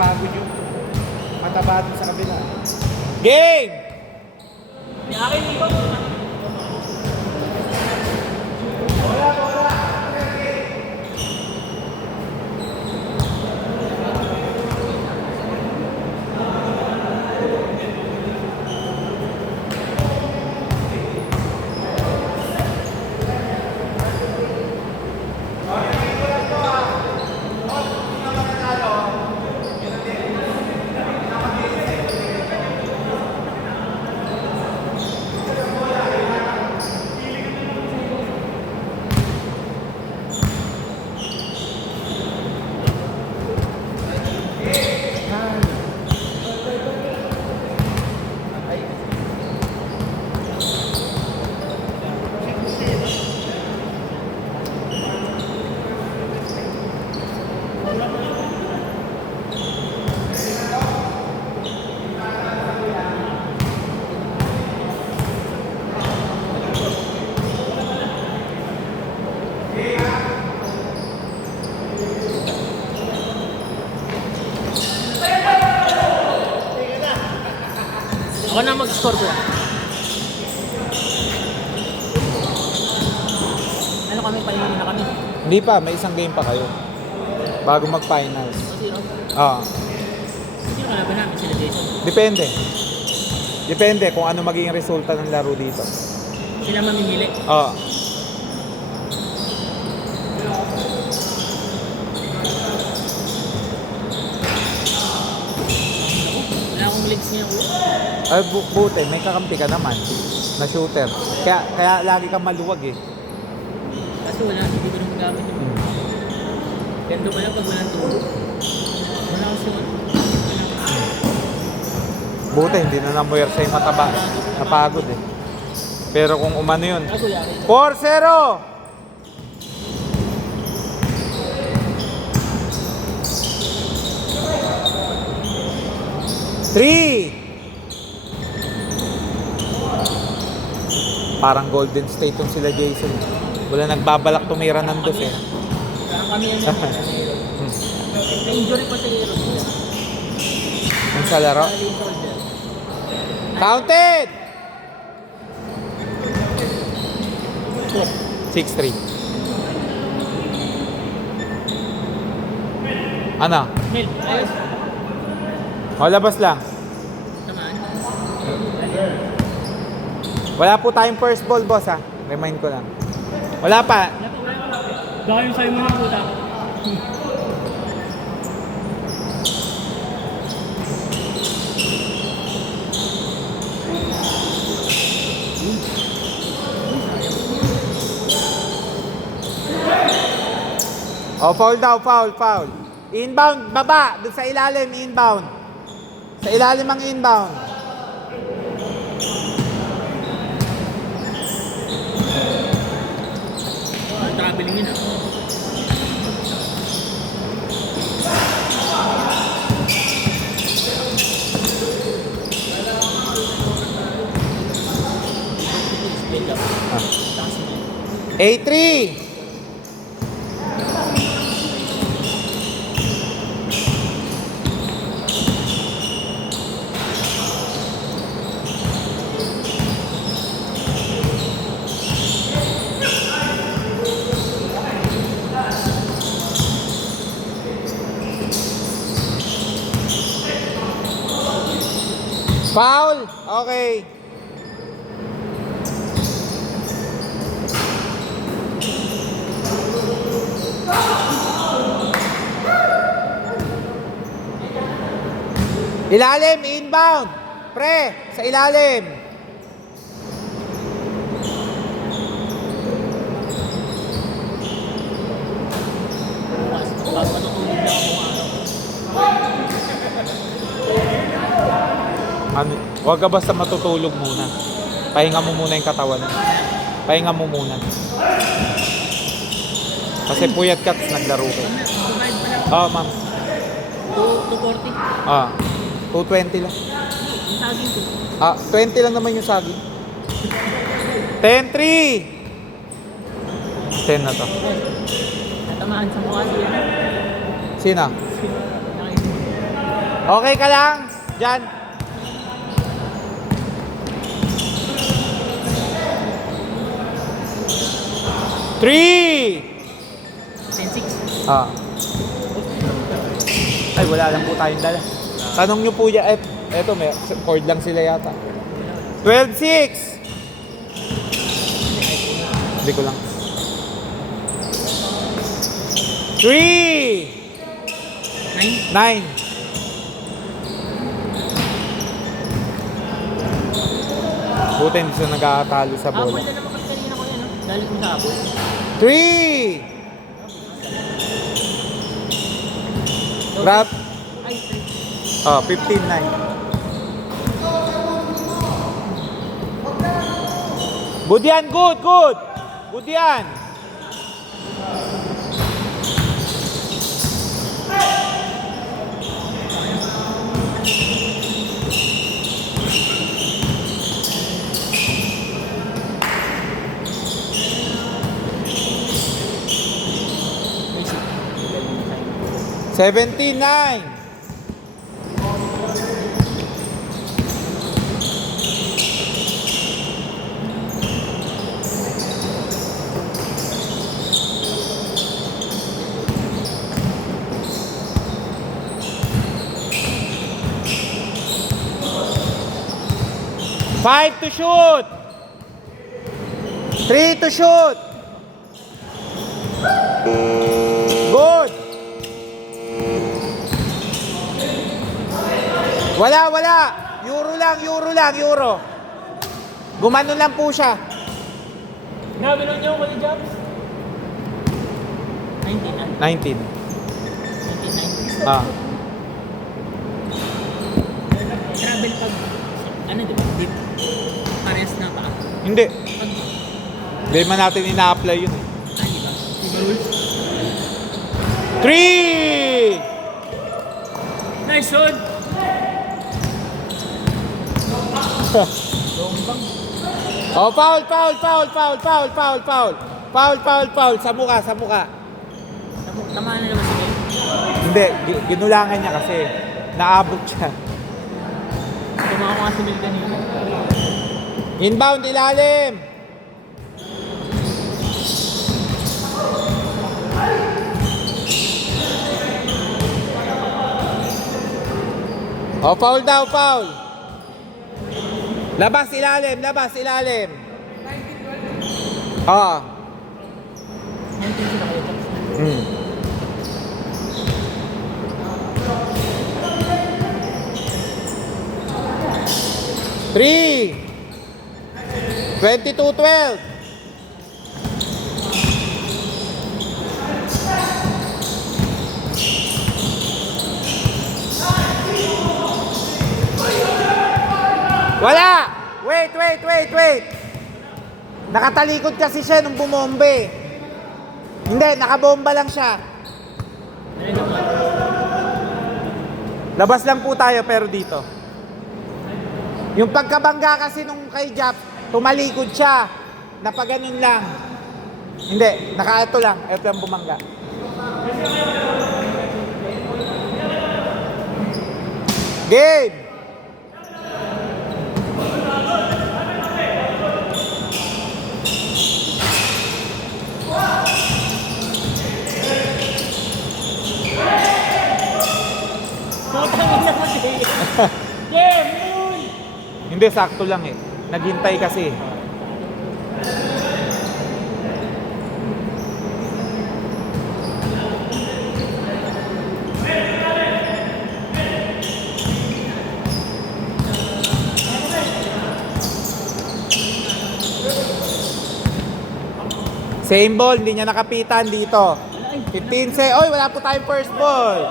napagod yung mataba dun sa kabila. Game! May akin dito. Ako na mag-score ko. Ano kami, pahingi na kami. Hindi pa, may isang game pa kayo. Bago mag-finals. Kasi Oo. sino kalaban namin? Sila Jason. Depende. Depende kung ano magiging resulta ng laro dito. Sila mamimili. Oo. Wala akong legs niya. Ay, buti, may kakampi ka naman na shooter. Kaya lagi kang maluwag eh. Kasi wala, hindi ko na magamit yung gando pala pag walang tulog. Wala ako siya. Buti, hindi na namuyer sa'yo mataba. Napagod eh. Pero kung umano yun. 4-0! Parang Golden State yung sila Jason. Wala nagbabalak tumira ng dos eh. Kami yan. May injury pa sa hero. Yung sa laro. Counted! 6-3. Ano? Mel, ayos. O, labas lang. Tamaan. Wala po tayong first ball, boss ha. Remind ko lang. Wala pa. Baka yung sa'yo mo ng puta. O, foul daw, foul. Inbound, baba. Doon sa ilalim, inbound. Sa ilalim ang inbound. Traveling yun ah. A3. Foul. Okay. Ilalim, inbound. Pre, sa ilalim. Pag matutulog na ako Ano, huwag ka basta matutulog muna. Pahinga mo muna yung katawan. Pahinga mo muna. Kasi puyat ka, tapos naglaro ka. Oo, ma'am. 240. 220 lang. Yung saging ko. 20 lang naman yung saging. 10-3! 10 na to. Natamahan sa mukha siya. Sino? Okay ka lang? Diyan. Three! 10-6. Ah. Ay, wala lang po tayong dala. Tanong nyo po yan. Eto, may cord lang sila yata. 12-6! Hindi ko lang. 3! 9. 9. Buti hindi sila nagkakatalo sa Abol bola. na naman kasi kanina ko yan, no? Galit mo sa abol. 3! Rap. Ay, 3. Oh, 15-9. Good yan, good, good. Good yan. Basic. 17-9. Five to shoot. 3 to shoot. Good. Wala. Euro lang, euro. Gumano lang po siya. Nabilang niyo ako ni Jobs? 19. 19. 19. Ah. Travel pag, ano diba? Deep. Parehas na pa. Hindi. Pag, Hindi man natin ina-apply yun. diba? Diba rules? 3! Nice one! Lombang. Oh, foul. Foul. Sa mukha. Tama na naman si Gay. Hindi, ginulangan niya kasi. Naabot siya. Tumawa ko nga si Mil kanina. Inbound, ilalim. Oh, foul daw, foul. Labas, ilalim. Ah. 19 sila kayo, Jobs. Hmm. Three. 22-12. Wala! Wait. Nakatalikod kasi siya nung bumombe. Hindi, nakabomba lang siya. Ano naman? Labas lang po tayo pero dito. Yung pagkabangga kasi nung kay Jap, tumalikod siya. Napaganon lang. Hindi, nakaeto lang. Ito lang bumangga. Game! Putang ina mo, Jay. Game, uy! Hindi, sakto lang eh. Naghintay kasi. Same ball, hindi niya nakapitan dito. 15 say, oy, wala po tayong first ball.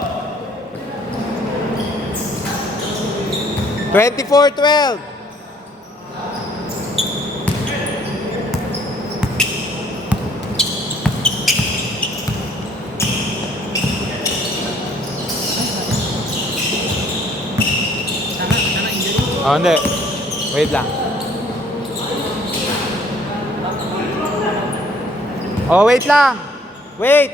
24-12. Tama, injury. Oh, hindi. Wait lang. Oh, wait lang. Wait.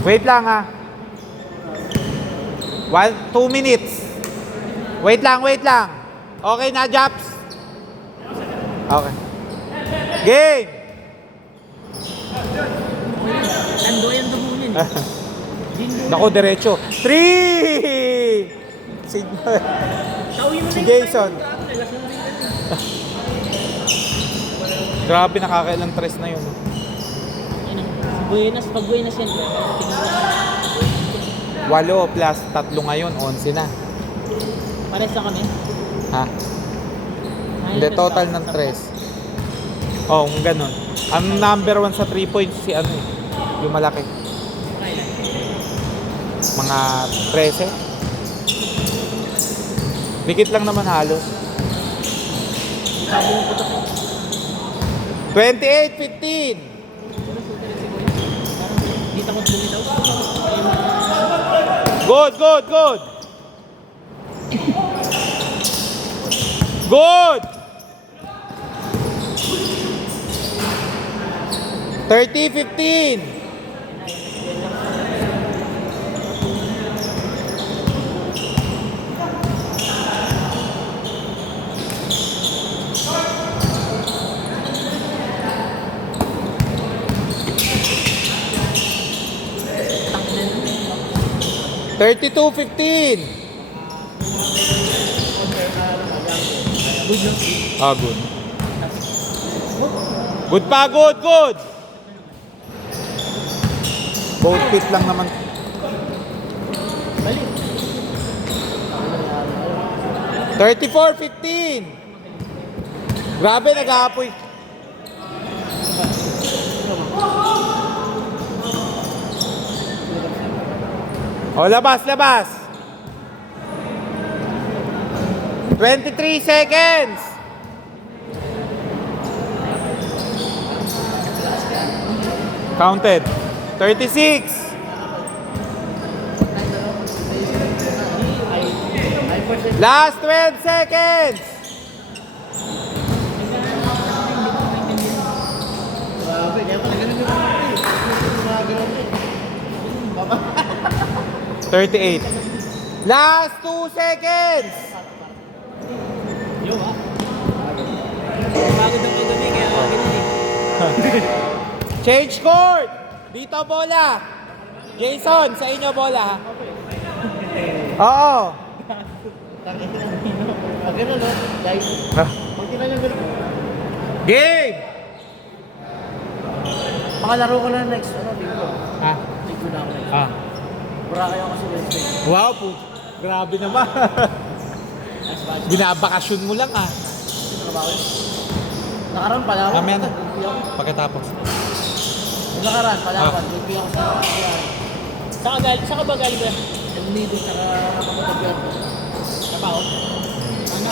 Wait lang ha. 2 minutes. Wait lang. Okay na, Japs? Okay. Game! Ando yan damunin. Nako, diretso. 3! Signal. Si Jason. Grabe, nakakailang tres na yun. Buenas, pag Buenas yan. 8 plus 3 ngayon, 11 na. Pares na kami. Ha? Hindi, total ng 3. Oh, ganun. Ang number 1 sa 3 points, si ano eh, yung malaki. Mga 13. Dikit lang naman halos. 28-15. Dito ko bumitaw. Good. Good. 30-15. Thirty-two, 15. Good no? Ah, good. Good pa, good. Both feet lang naman. Balik. 34-15. Grabe, nag-aapoy. O, labas. 23 seconds. Counted. 36. Last 12 seconds. Grabe, kaya pala ganun yung mga 38. Last 2 seconds. Yo ha? Pagod ang kagabi kaya ganun eh. Change court. Dito bola. Jason, sa inyo bola ha. Oo. Pag ganun no, guys. Pag tinanong ganun. Game. Makalaro ko na next, linggo. Ah. Linggo na ako next. Ah. Boracay ako kasi Wednesday. Wow po. Grabe naman. Binabakasyon mo lang ah. Trabaho yun. Nakaraan pala ako. Amen. Nagbi ako. Pagkatapos. Yung nakaraan pala ako. Nagbi ako sa Saan ka ba galing ba? El Nido tsaka Kapatagyan. Trabaho? Ano?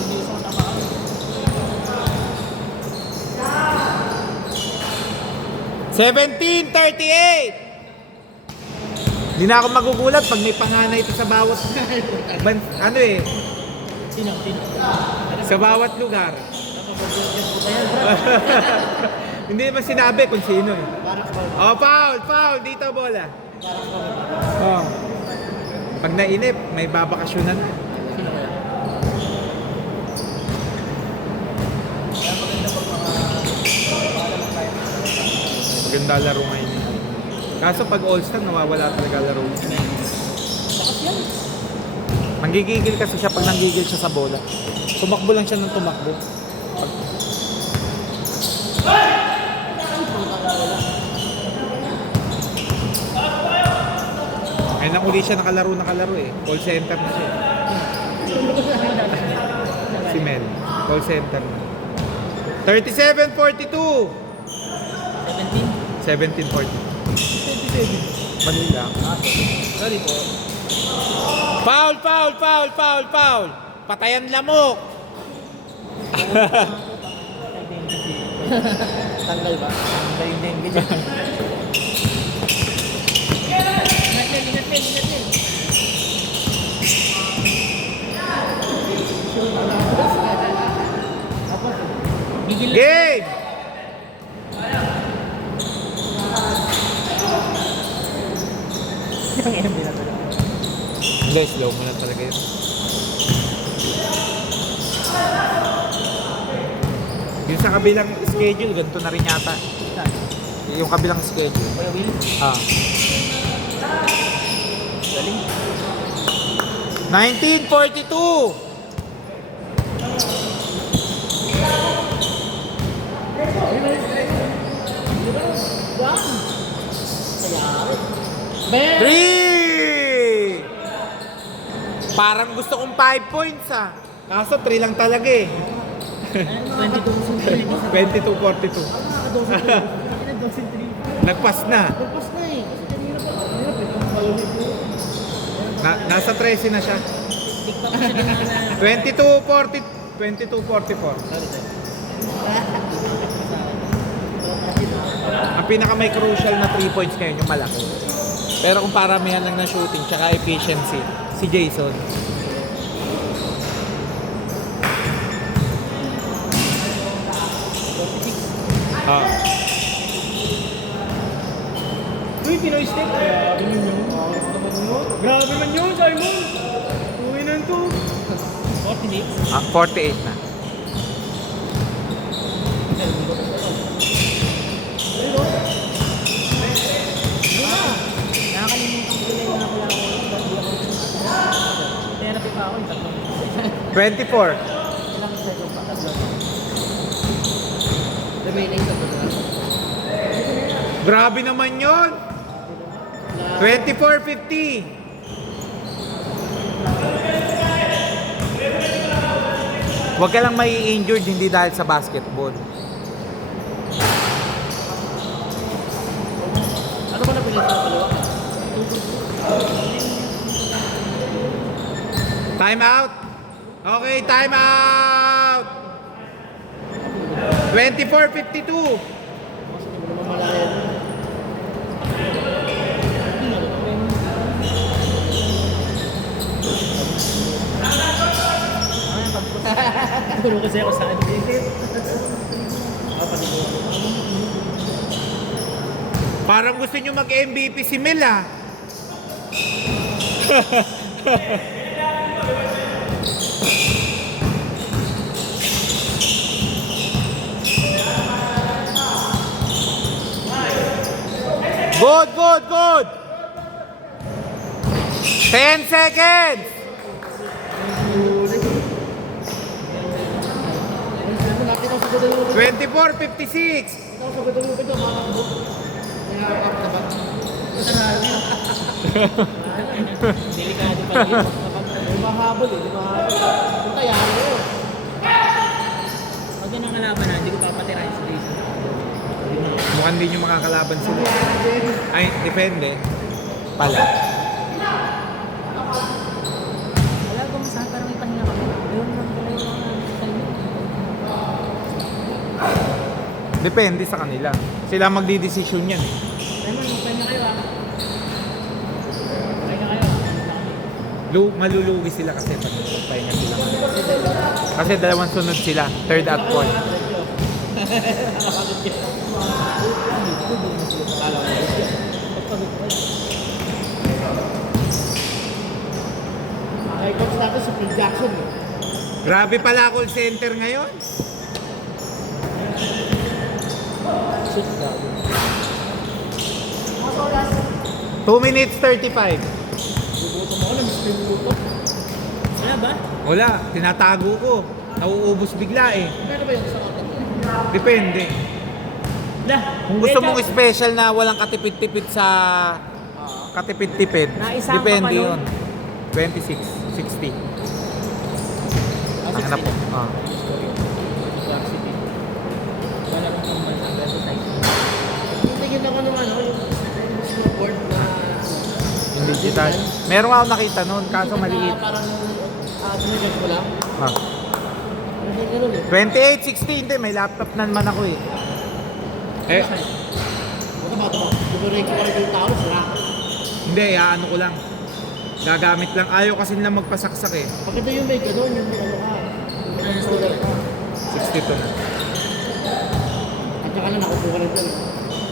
Hindi sa trabaho. 17-38. Hindi na ako magugulat pag may panganay ito sa bawat ano eh, Sino? sa bawat lugar. Napapagyan po tayo. Hindi naman sinabi kung sino eh. Parang sa Oh, foul dito bola. Oh. Pag nainip, may babakasyonan. Sino kaya? Maganda laro ngayon. Kaso pag All-Star, nawawala talaga laro. Bakas yan. Manggigigil kasi siya pag nanggigil siya sa bola. Tumakbo lang siya ng tumakbo. Ngayon lang uli siya nakalaro eh. Call center na siya. Si Mel. Call center na. 37-42. 17? 17-40. Mali lang. Sorry po. Foul! Patayan lamok! Tanggal ba? Tanggal yung dengue dyan. Ingat yan. Gigil na. Game! Ngayon, binatuloy. Hindi, slow mo lang talaga yun. Yung sa kabilang schedule, ganito na rin yata. Yung kabilang schedule. Kuya Will, Ah. galing. 1942! Ben! 3! Parang gusto kong 5 points ah. Kaso 3 lang talaga eh. 22,000. 22-42. Nagpas na. Tapos na eh. Kasi kanina pa. Nasa 13 na siya. TikTok kasi din na 22-40. 22-44. Ang pinaka may crucial na 3 points ngayon yung malaki. Pero kung paramihan lang ng shooting tsaka efficiency, si Jason. Ah. Uy, Pinoy steak. Grabe man yun. Grabe man yun, Simon. Uwi na ito. 46? 48 na. Nakakalimutan ko lang na pala ako. Therapy pa ako yung tatlong. 24. Ilang second pa? Tatlo. Remaining tatlo na. Grabe naman yun. 24-50. Huwag ka lang may injured hindi dahil sa basketball. Ano ba napilit sa dalawa? Time out. Okay, time out. 24-52. Mas hindi mo naman malayan. Puro kasi ako sa admit. Parang gusto nyo mag-MVP si Mel ah. Good, good, good. 10 seconds. Natin ako sa gudalupe. 24-56. Ako sa gudalupe ito, makakabot. Kaya ako dapat. Delikado pa rin. Di mahabol eh, di mahabol. Kung kaya ako. Pag yan ang kalaban na, hindi ko papatirahin sa Jason. Mukhang hindi nyo makakalaban sila. Ay, depende. Pala. Wala ko masahan, parang may pahinga kami. Ayun lang pala yung mga sa inyo. Depende sa kanila. Sila magdidesisyon yan eh. Raymond, magpahinga kayo ah. Magpahinga kayo. Malulugi sila kasi pag nagpahinga sila. Kasi dalawang sunod sila. Third at fourth. Ay, coach natin si Phil Jackson eh. Grabe pala call center ngayon. Shit, grabe. 2 minutes 35. Bubuto mo ako, nag-screen buto. Wala ba? Wala, tinatago ko. Nauubos bigla eh. Kano ba yung sa atin? Depende. Lah, Kung gusto mong special na walang katipid-tipid sa katipid-tipid, Naisama depende pa nun. yun. 26, 60. Ang hanap po. Ah. Varsity. Wala bang pambal sa advertising? Tingin ako nung ano, yung scoreboard na Yung digital. Meron ako nakita noon, kaso maliit. Parang sinigad ko lang. Ah. Hindi ganun eh. 28, 60, hindi. May laptop na naman ako eh. Eh, Baka ba ito? Dugurin ko rin yung tao, sira. hindi, ano ko lang. Gagamit lang. Ayaw kasi nilang magpasaksak eh. Pagkita yung may ganun, yung may ano ka. Yung may controller ka. 62 na. At saka na nakukuha rin doon.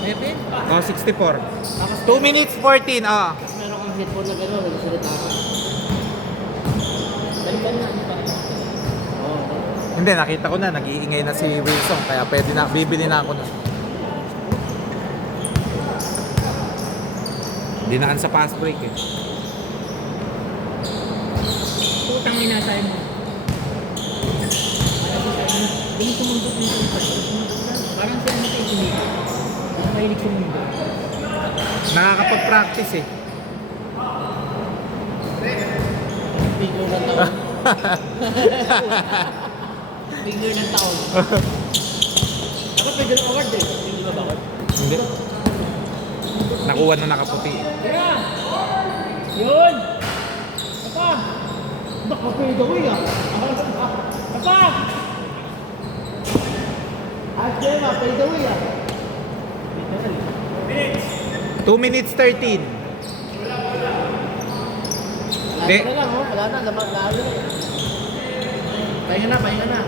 Maybe? Oh, 64. Tapos 2 minutes 14, ah. meron kang headphone na gano'n, nagsalita ka. Balikan na, ano pa? Oo. Hindi, nakita ko na, nag-iingay na si Wilson, kaya pwede na, bibili na ako na. Dinaan sa fast break eh. Putang ina tayo mo. Hindi sumundot nito yung parang siya natin sinito. Hindi mahilig sumundot. Nakakapag-practice eh. Figure ng taon. Figure ng taon. Dapat may ganun award eh. Hindi ba bawal? Hindi. Nakuha na nakaputi. Tira! Yun! Apa! Baka pwede ko yan. Apa! At Gemma, pwede ko yan. 2 minutes 13. Wala na lang, oh. Wala na. Lalo na. Pahinga na.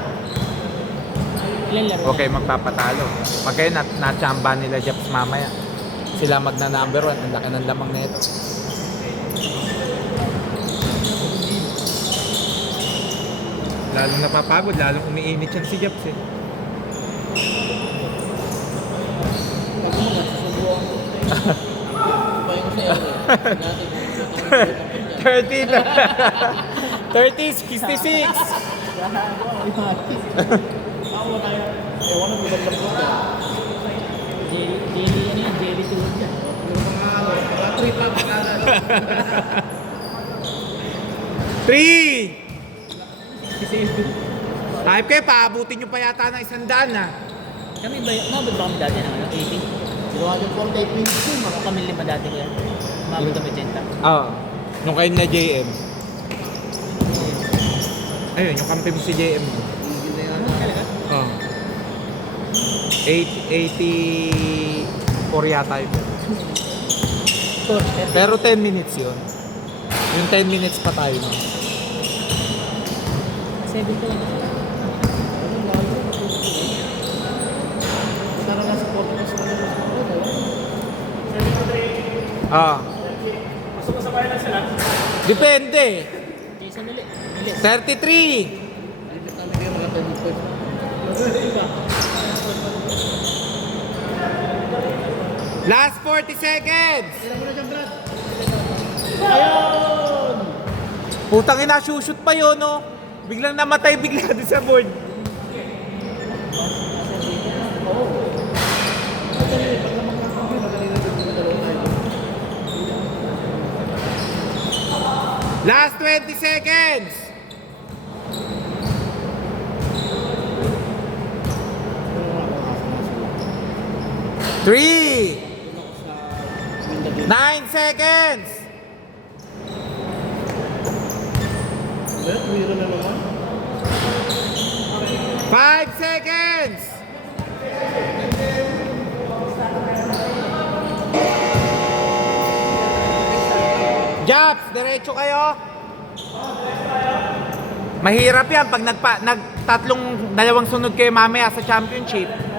Ilan laro? Okay, magpapatalo. Pag kayo na-chamba nila Jeps mamaya, sila magna-number 1. Ang laki ng lamang na ito. Lalong napapagod, lalong umiinit yan si Jeps eh. Pag mo nagsusubuan ko. Pahinga ko sa'yo eh. 30, 66. Ako tayo. Ewan na bubad lang po ka. Jelly, ano yan? Jelly tulad yan. Yung mga trip lang pagkalan. 3. Type kayo, paabutin nyo pa yata ng 100 na. Kami ba, umabot ba kami dati ng 80? Gawa yung 48 minutes yun. Ako kami 5 dati kaya. Umabot kami 80. Oo. Nung kayo na JM. Ayun, yung kampi mo si JM. Oo. 84 yata yun. Pero 10 minutes yun. Yung 10 minutes pa tayo, no? 7 to lang. Sarang nasa 40 minutes pa lang. Ah. Gusto mo sabayan lang sila? Depende. Jason ulit. 33. Alipit namin kayo mga 10 minutes. Last 40 seconds. Tira mo na dyan, Brad. Ayun! Putang ina, shoot pa yun, no? Biglang namatay bigla doon sa board. Last 20 seconds. Three. 9 seconds. Wira na naman. 5 seconds. Japs, diretso kayo. Mahirap yan pag dalawang sunod kayo mamaya sa championship.